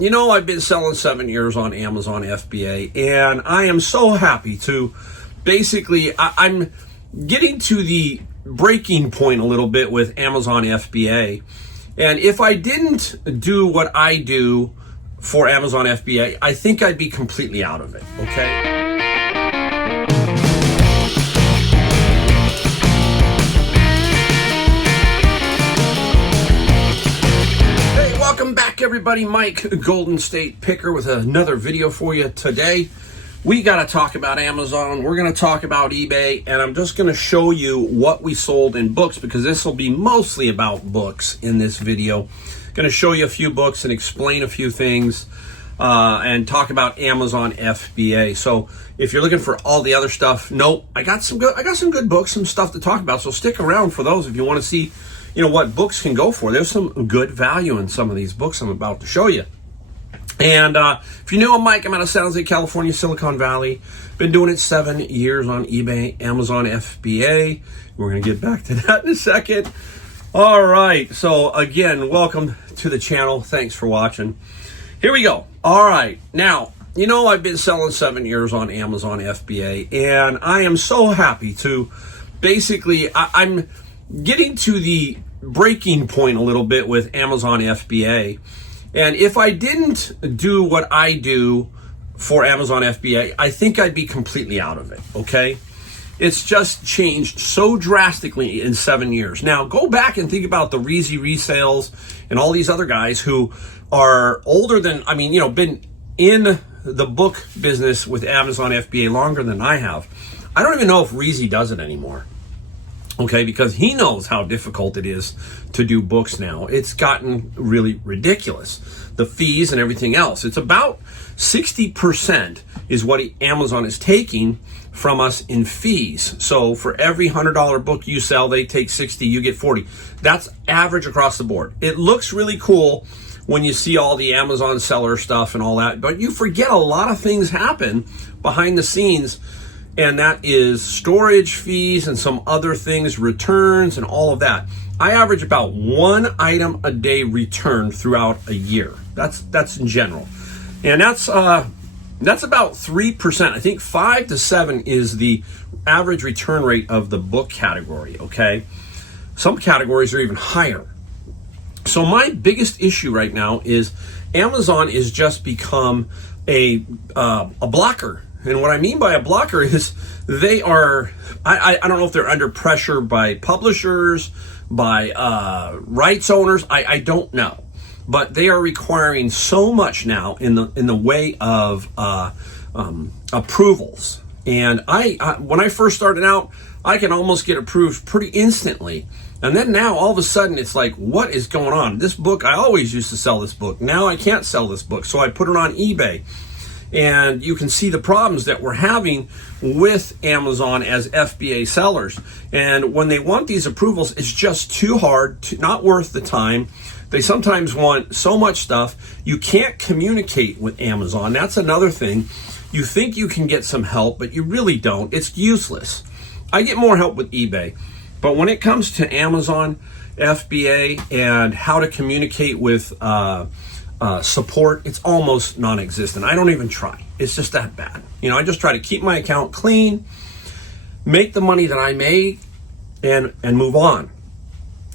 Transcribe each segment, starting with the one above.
you know, I've been selling 7 years on Amazon FBA, and I am so happy to basically, I'm getting to the breaking point a little bit with Amazon FBA. And if I didn't do what I do for Amazon FBA, I think I'd be completely out of it, okay? Welcome back, everybody. Mike, Golden State Picker, with another video for you today. We got to talk about Amazon. We're going to talk about eBay, and I'm just going to show you what we sold in books, because this will be mostly about books in this video. Going to show you a few books and explain a few things and talk about Amazon FBA. So if you're looking for all the other stuff, nope, I got some good books, some stuff to talk about. So stick around for those if you want to see, you know, what books can go for. There's some good value in some of these books I'm about to show you. And if you're new, I'm Mike. I'm out of San Jose, California, Silicon Valley. Been doing it 7 years on eBay, Amazon FBA. We're going to get back to that in a second. All right. So again, welcome to the channel. Thanks for watching. Here we go. All right. Now, you know, I've been selling 7 years on Amazon FBA, and I am so happy to basically, I'm getting to the breaking point a little bit with Amazon FBA. And if I didn't do what I do for Amazon FBA, I think I'd be completely out of it, okay? It's just changed so drastically in 7 years. Now, go back and think about the Reezy Resales and all these other guys who are older than, I mean, you know, been in the book business with Amazon FBA longer than I have. I don't even know if Reezy does it anymore. Okay, because he knows how difficult it is to do books now. It's gotten really ridiculous. The fees and everything else. It's about 60% is what Amazon is taking from us in fees. So for every $100 book you sell, they take 60, you get 40. That's average across the board. It looks really cool when you see all the Amazon seller stuff and all that, but you forget a lot of things happen behind the scenes. And that is storage fees and some other things, returns and all of that. I average about one item a day returned throughout a year. That's in general. And that's about 3%. I think 5 to 7 is the average return rate of the book category, okay? Some categories are even higher. So my biggest issue right now is Amazon is just become a blocker. And what I mean by a blocker is they are, I don't know if they're under pressure by publishers, by rights owners, I don't know. But they are requiring so much now in the way of approvals. And when I first started out, I can almost get approved pretty instantly. And then now all of a sudden it's like, what is going on? This book, I always used to sell this book. Now I can't sell this book. So I put it on eBay. And you can see the problems that we're having with Amazon as FBA sellers. And when they want these approvals, it's just too hard, not worth the time. They sometimes want so much stuff. You can't communicate with Amazon. That's another thing. You think you can get some help, but you really don't. It's useless. I get more help with eBay. But when it comes to Amazon FBA and how to communicate with support, it's almost non-existent. I don't even try. It's just that bad. You know, I just try to keep my account clean, make the money that I make, and move on.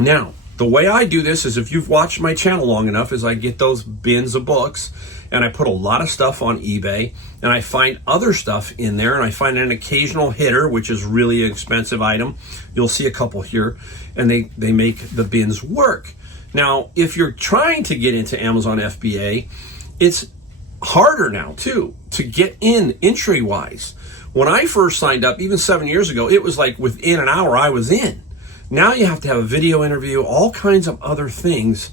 Now, the way I do this is, if you've watched my channel long enough, is I get those bins of books and I put a lot of stuff on eBay, and I find other stuff in there, and I find an occasional hitter, which is really an expensive item. You'll see a couple here, and they make the bins work. Now, if you're trying to get into Amazon FBA, it's harder now, too, to get in entry-wise. When I first signed up, even 7 years ago, it was like within an hour I was in. Now you have to have a video interview, all kinds of other things,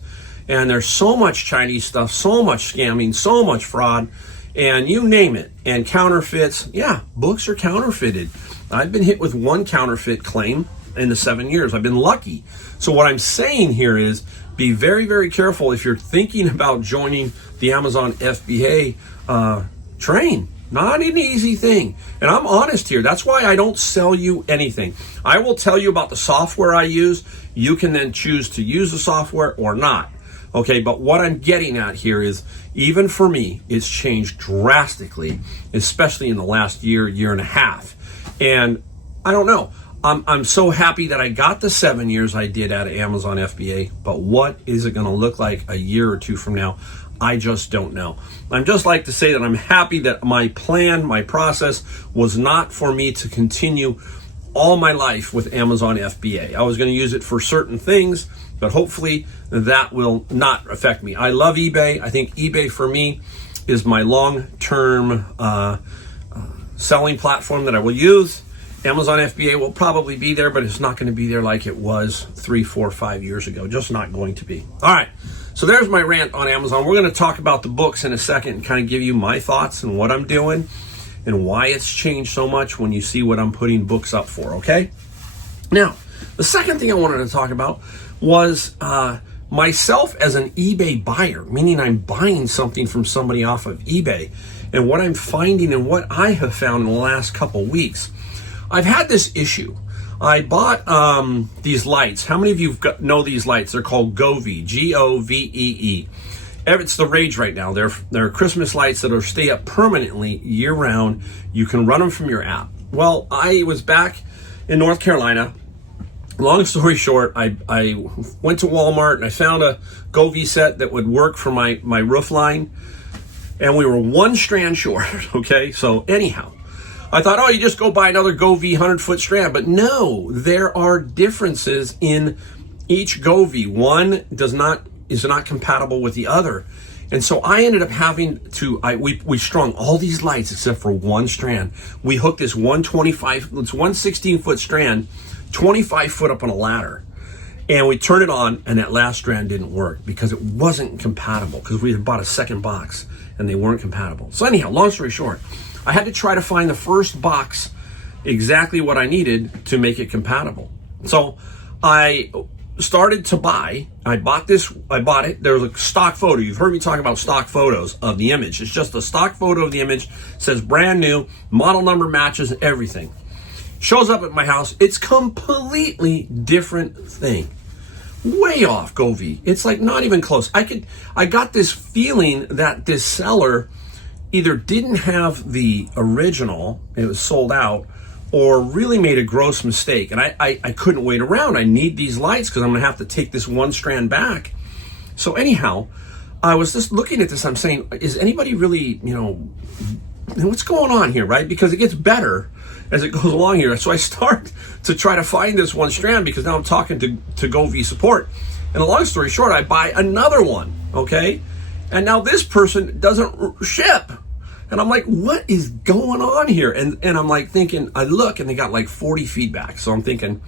and there's so much Chinese stuff, so much scamming, so much fraud, and you name it. And counterfeits, yeah, books are counterfeited. I've been hit with one counterfeit claim in the 7 years. I've been lucky. So what I'm saying here is, be very, very careful if you're thinking about joining the Amazon FBA train. Not an easy thing. And I'm honest here. That's why I don't sell you anything. I will tell you about the software I use. You can then choose to use the software or not. Okay, but what I'm getting at here is, even for me, it's changed drastically, especially in the last year, year and a half. And I don't know. I'm so happy that I got the 7 years I did at Amazon FBA, but what is it going to look like a year or two from now? I just don't know. I'm just like to say that I'm happy that my plan, my process was not for me to continue all my life with Amazon FBA. I was going to use it for certain things, but hopefully that will not affect me. I love eBay. I think eBay for me is my long-term selling platform that I will use. Amazon FBA will probably be there, but it's not going to be there like it was 3, 4, 5 years ago. Just not going to be. All right. So there's my rant on Amazon. We're going to talk about the books in a second and kind of give you my thoughts and what I'm doing and why it's changed so much when you see what I'm putting books up for, okay? Now, the second thing I wanted to talk about was myself as an eBay buyer, meaning I'm buying something from somebody off of eBay, and what I'm finding and what I have found in the last couple weeks. I've had this issue. I bought these lights. How many of you know these lights? They're called Govee, Govee. It's the rage right now. They're Christmas lights that will stay up permanently year-round. You can run them from your app. Well, I was back in North Carolina. Long story short, I went to Walmart and I found a Govee set that would work for my roof line. And we were one strand short, okay? So anyhow, I thought, oh, you just go buy another Govee 100-foot strand. But no, there are differences in each Govee. One is not compatible with the other. And so I ended up having to, we strung all these lights except for one strand. We hooked this 16-foot strand, 25 foot up on a ladder. And we turned it on, and that last strand didn't work because it wasn't compatible, because we had bought a second box and they weren't compatible. So anyhow, long story short, I had to try to find the first box exactly what I needed to make it compatible. So I started to buy. I bought it. There was a stock photo. You've heard me talk about stock photos of the image. It's just a stock photo of the image. Says brand new, model number matches, everything. Shows up at my house. It's completely different thing. Way off Govee. It's like not even close. I got this feeling that this seller either didn't have the original, it was sold out, or really made a gross mistake. And I couldn't wait around. I need these lights because I'm going to have to take this one strand back. So anyhow, I was just looking at this. I'm saying, is anybody really, what's going on here, right? Because it gets better as it goes along here. So I start to try to find this one strand because now I'm talking to Govee support. And a long story short, I buy another one, okay? And now this person doesn't ship. And I'm like, what is going on here? And I'm like thinking, I look and they got like 40 feedback. So I'm thinking,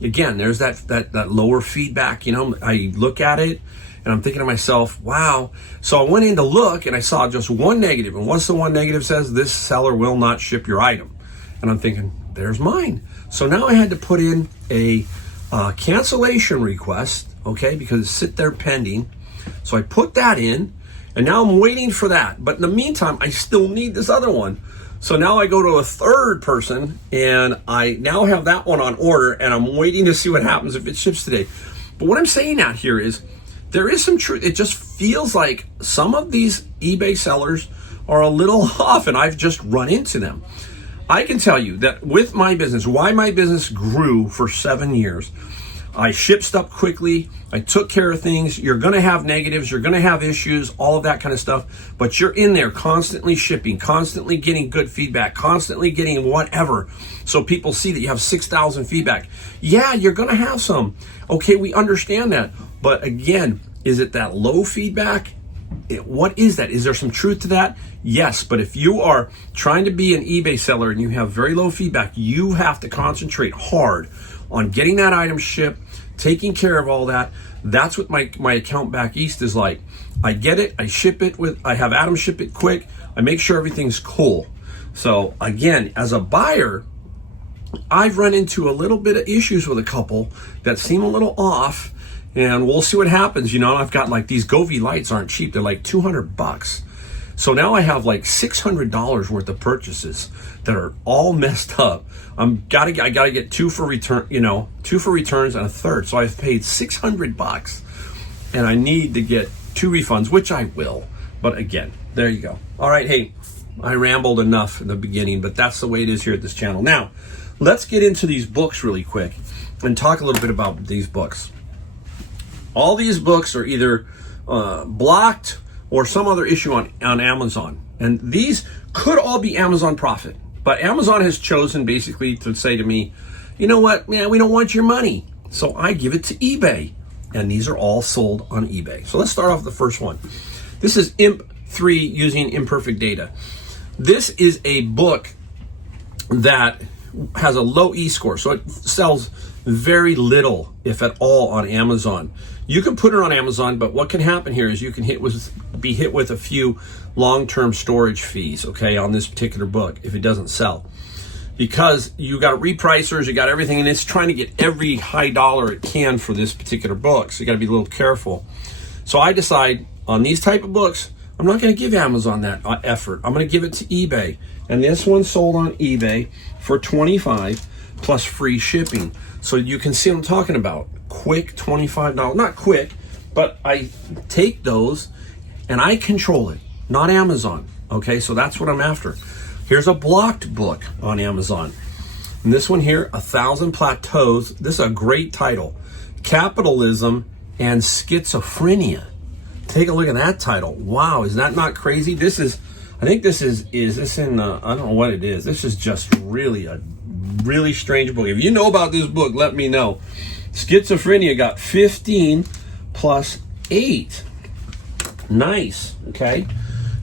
again, there's that lower feedback, I look at it and I'm thinking to myself, wow. So I went in to look and I saw just one negative. And what's the one negative says? This seller will not ship your item. And I'm thinking, there's mine. So now I had to put in a cancellation request, okay, because it's sit there pending. So I put that in. And now I'm waiting for that. But in the meantime, I still need this other one. So now I go to a third person and I now have that one on order and I'm waiting to see what happens if it ships today. But what I'm saying out here is there is some truth. It just feels like some of these eBay sellers are a little off and I've just run into them. I can tell you that with my business, why my business grew for 7 years, I shipped stuff quickly. I took care of things. You're going to have negatives. You're going to have issues, all of that kind of stuff. But you're in there constantly shipping, constantly getting good feedback, constantly getting whatever. So people see that you have 6,000 feedback. Yeah, you're going to have some. Okay, we understand that. But again, is it that low feedback? What is that? Is there some truth to that? Yes, but if you are trying to be an eBay seller and you have very low feedback, you have to concentrate hard on getting that item shipped, taking care of all that. That's what my account back east is like. I get it, I ship it I have Adam ship it quick, I make sure everything's cool. So again, as a buyer, I've run into a little bit of issues with a couple that seem a little off, and we'll see what happens. I've got like these Govee lights aren't cheap, they're like $200. So now I have like $600 worth of purchases that are all messed up. I gotta get two for returns and a third. So I've paid $600 and I need to get 2 refunds, which I will. But again, there you go. All right, hey, I rambled enough in the beginning, but that's the way it is here at this channel. Now, let's get into these books really quick and talk a little bit about these books. All these books are either blocked or some other issue on Amazon. And these could all be Amazon profit. But Amazon has chosen basically to say to me, you know what, man, we don't want your money. So I give it to eBay. And these are all sold on eBay. So let's start off with the first one. This is Imp 3 using imperfect data. This is a book that has a low E-score. So it sells very little, if at all, on Amazon. You can put it on Amazon, but what can happen here is you can be hit with a few long-term storage fees, okay, on this particular book if it doesn't sell. Because you got repricers, you got everything, and it's trying to get every high dollar it can for this particular book. So you got to be a little careful. So I decide on these type of books, I'm not going to give Amazon that effort. I'm going to give it to eBay. And this one sold on eBay for $25 plus free shipping. So you can see what I'm talking about. Quick $25, not quick, but I take those and I control it, not Amazon. Okay, so that's what I'm after. Here's a blocked book on Amazon. And this one here, 1,000 Plateaus. This is a great title. Capitalism and Schizophrenia. Take a look at that title. Wow, is that not crazy? This is, I think this is this in, I don't know what it is. This is just really a really strange book. If you know about this book, let me know. Schizophrenia got 15 plus 8. Nice, okay.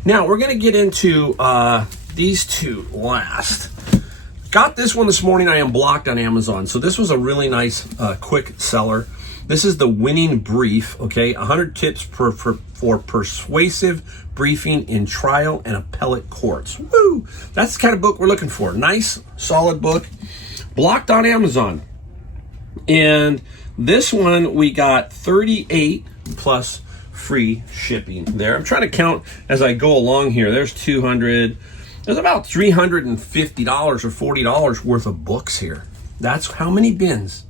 Now we're gonna get into these two last. Got this one this morning. I am blocked on Amazon. So this was a really nice quick seller. This is the winning brief, okay? 100 tips for persuasive briefing in trial and appellate courts. Woo! That's the kind of book we're looking for. Nice, solid book. Blocked on Amazon. And this one we got 38 plus free shipping there. I'm trying to count as I go along here. There's 200. There's about $350 or $40 worth of books here. That's how many bins?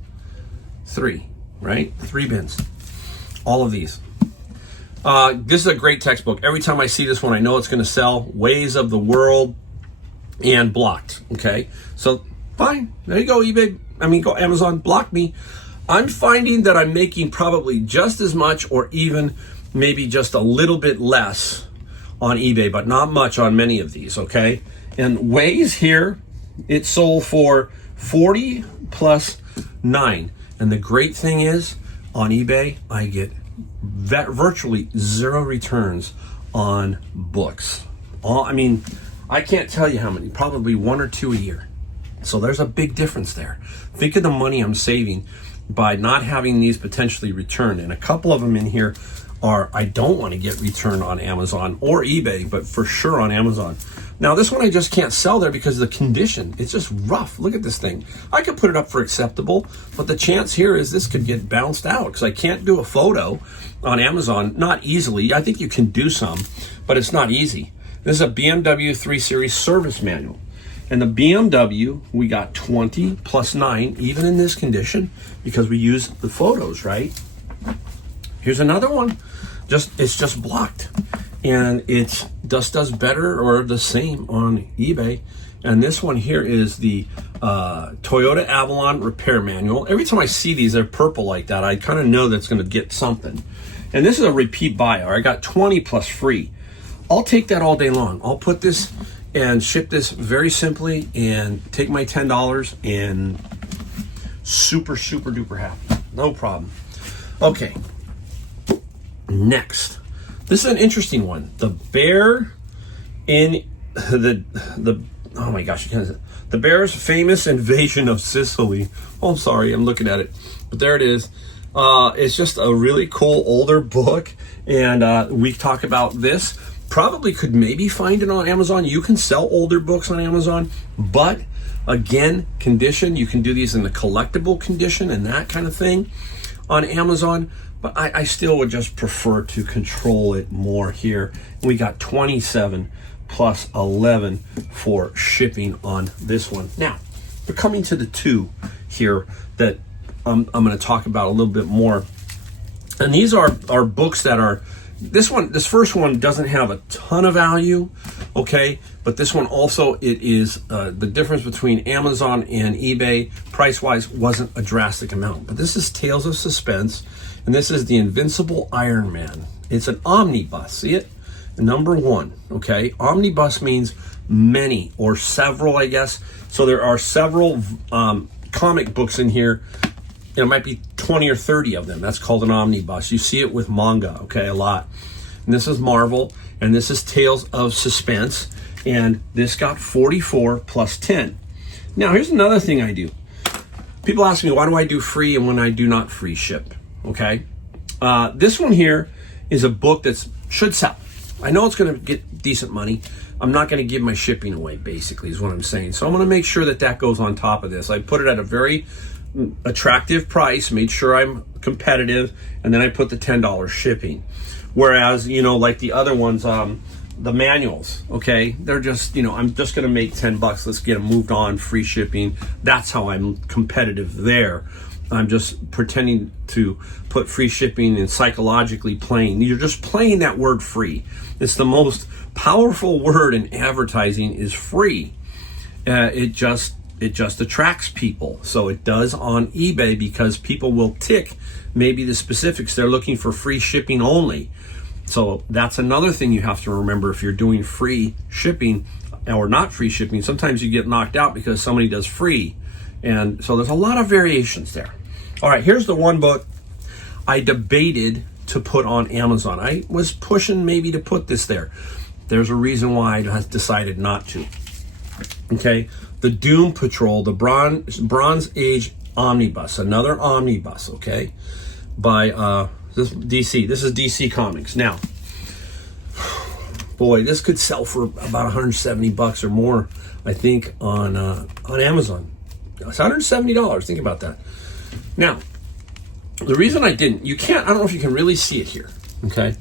3, right? 3 bins. All of these. This is a great textbook. Every time I see this one, I know it's going to sell. Ways of the World and Blocked. Okay, so fine. There you go, eBay. Go Amazon. Block me. I'm finding that I'm making probably just as much or even maybe just a little bit less on eBay, but not much on many of these, okay? And Ways here, it sold for 40 plus 9. And the great thing is, on eBay, I get virtually 0 returns on books. I can't tell you how many, probably 1 or 2 a year. So there's a big difference there. Think of the money I'm saving by not having these potentially returned. And a couple of them in here are, I don't want to get returned on Amazon or eBay, but for sure on Amazon. Now this one I just can't sell there because of the condition. It's just rough. Look at this thing. I could put it up for acceptable, but the chance here is this could get bounced out because I can't do a photo on Amazon, not easily. I think you can do some, but it's not easy. This is a BMW 3 Series service manual. And the BMW, we got 20 plus 9, even in this condition, because we use the photos, right? Here's another one. It's just blocked. And it just does better or the same on eBay. And this one here is the Toyota Avalon repair manual. Every time I see these, they're purple like that, I kind of know that's going to get something. And this is a repeat buyer. I got 20 plus free. I'll take that all day long. I'll put this and ship this very simply and take my $10 and super duper happy. No problem. Okay. Next. This is an interesting one. The bear in the oh my gosh, the bear's famous invasion of Sicily. Oh, I'm sorry, I'm looking at it. But there it is. It's just a really cool older book, and we talk about this. Probably could maybe find it on Amazon. You can sell older books on Amazon, but again, condition, you can do these in the collectible condition and that kind of thing on Amazon, but I still would just prefer to control it more here. We got 27 plus 11 for shipping on this one. Now, we're coming to the 2 here that I'm going to talk about a little bit more. And these are books that are, this first one doesn't have a ton of value, okay? But this one also, it is, the difference between Amazon and eBay price-wise wasn't a drastic amount. But this is Tales of Suspense, and this is The Invincible Iron Man. It's an omnibus, see it? Number 1, okay? Omnibus means many or several, I guess. So there are several comic books in here. It might be 20 or 30 of them. That's called an omnibus. You see it with manga, okay, a lot. And this is Marvel, and this is Tales of Suspense, and this got 44 plus 10. Now, here's another thing I do. People ask me, why do I do free and when I do not free ship, okay? This one here is a book that should sell. I know it's going to get decent money. I'm not going to give my shipping away, basically, is what I'm saying. So I'm going to make sure that that goes on top of this. I put it at a very attractive price, made sure I'm competitive, and then I put the $10 shipping. Whereas, you know, like the other ones, the manuals, okay, they're just, you know, I'm just going to make 10 bucks. Let's get them moved on, free shipping. That's how I'm competitive there. I'm just pretending to put free shipping and psychologically playing. You're just playing that word free. It's the most powerful word in advertising is free. It just attracts people. So it does on eBay because people will tick maybe the specifics. They're looking for free shipping only. So that's another thing you have to remember if you're doing free shipping or not free shipping. Sometimes you get knocked out because somebody does free. And so there's a lot of variations there. All right, here's the one book I debated to put on Amazon. I was pushing maybe to put this there. There's a reason why I decided not to. Okay, the Doom Patrol, the Bronze Age Omnibus, another omnibus, okay, by this DC. This is DC Comics. Now, boy, this could sell for about 170 bucks or more, I think, on Amazon. It's $170. Think about that. Now, the reason I didn't, I don't know if you can really see it here, okay?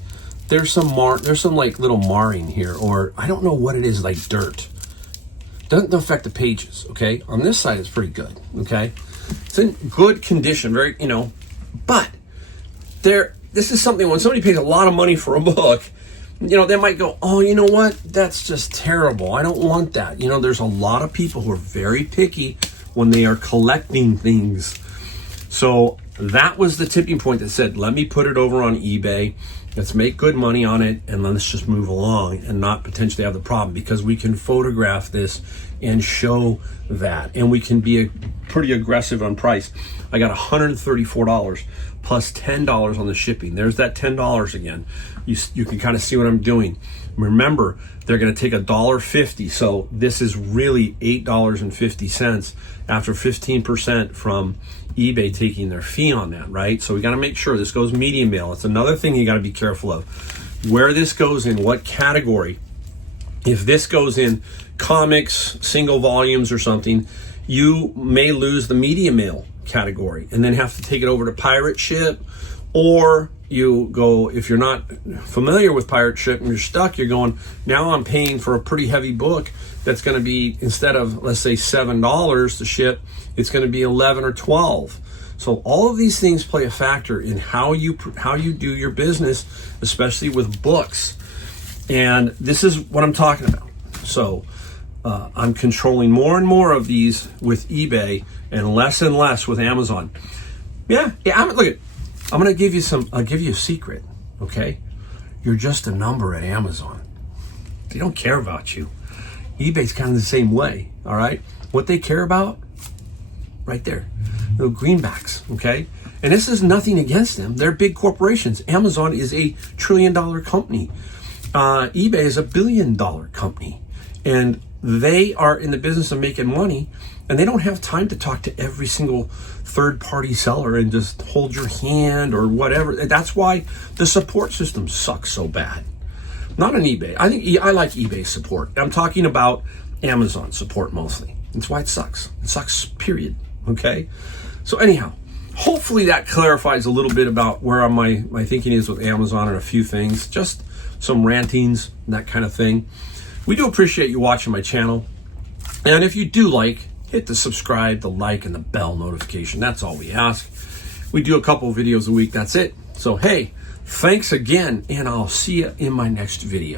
There's some like little marring here, or I don't know what it is, like dirt. Doesn't affect the pages, okay? On this side, it's pretty good, okay? It's in good condition, very, you know, but this is something when somebody pays a lot of money for a book, you know, they might go, oh, you know what? That's just terrible. I don't want that. You know, there's a lot of people who are very picky when they are collecting things. So that was the tipping point that said, let me put it over on eBay. Let's make good money on it, and let's just move along and not potentially have the problem, because we can photograph this and show that, and we can be pretty aggressive on price. I got $134 plus $10 on the shipping. There's that $10 again. You can kind of see what I'm doing. Remember, they're going to take $1.50, so this is really $8.50 after 15% from eBay taking their fee on that, right? So we got to make sure this goes medium mail. It's another thing you got to be careful of. Where this goes in, what category. If this goes in comics, single volumes or something, you may lose the medium mail category and then have to take it over to pirate ship. Or you go, if you're not familiar with pirate ship and you're stuck, you're going, now I'm paying for a pretty heavy book that's going to be, instead of, let's say, $7 to ship, it's going to be 11 or 12. So all of these things play a factor in how you do your business, especially with books. And this is what I'm talking about. So I'm controlling more and more of these with eBay and less with Amazon. Yeah. I'm going to give you I'll give you a secret, okay? You're just a number at Amazon. They don't care about you. eBay's kind of the same way, all right? What they care about, right there, little greenbacks, okay? And this is nothing against them. They're big corporations. Amazon is a $1 trillion company. eBay is a $1 billion company. And they are in the business of making money, and they don't have time to talk to every single third-party seller and just hold your hand or whatever. That's why the support system sucks so bad. Not on eBay. I like eBay support. I'm talking about Amazon support mostly. That's why it sucks. It sucks, period. Okay? So anyhow, hopefully that clarifies a little bit about where my thinking is with Amazon and a few things. Just some rantings, that kind of thing. We do appreciate you watching my channel. And if you do hit the subscribe, the like, and the bell notification. That's all we ask. We do a couple of videos a week. That's it. So, hey, thanks again, and I'll see you in my next video.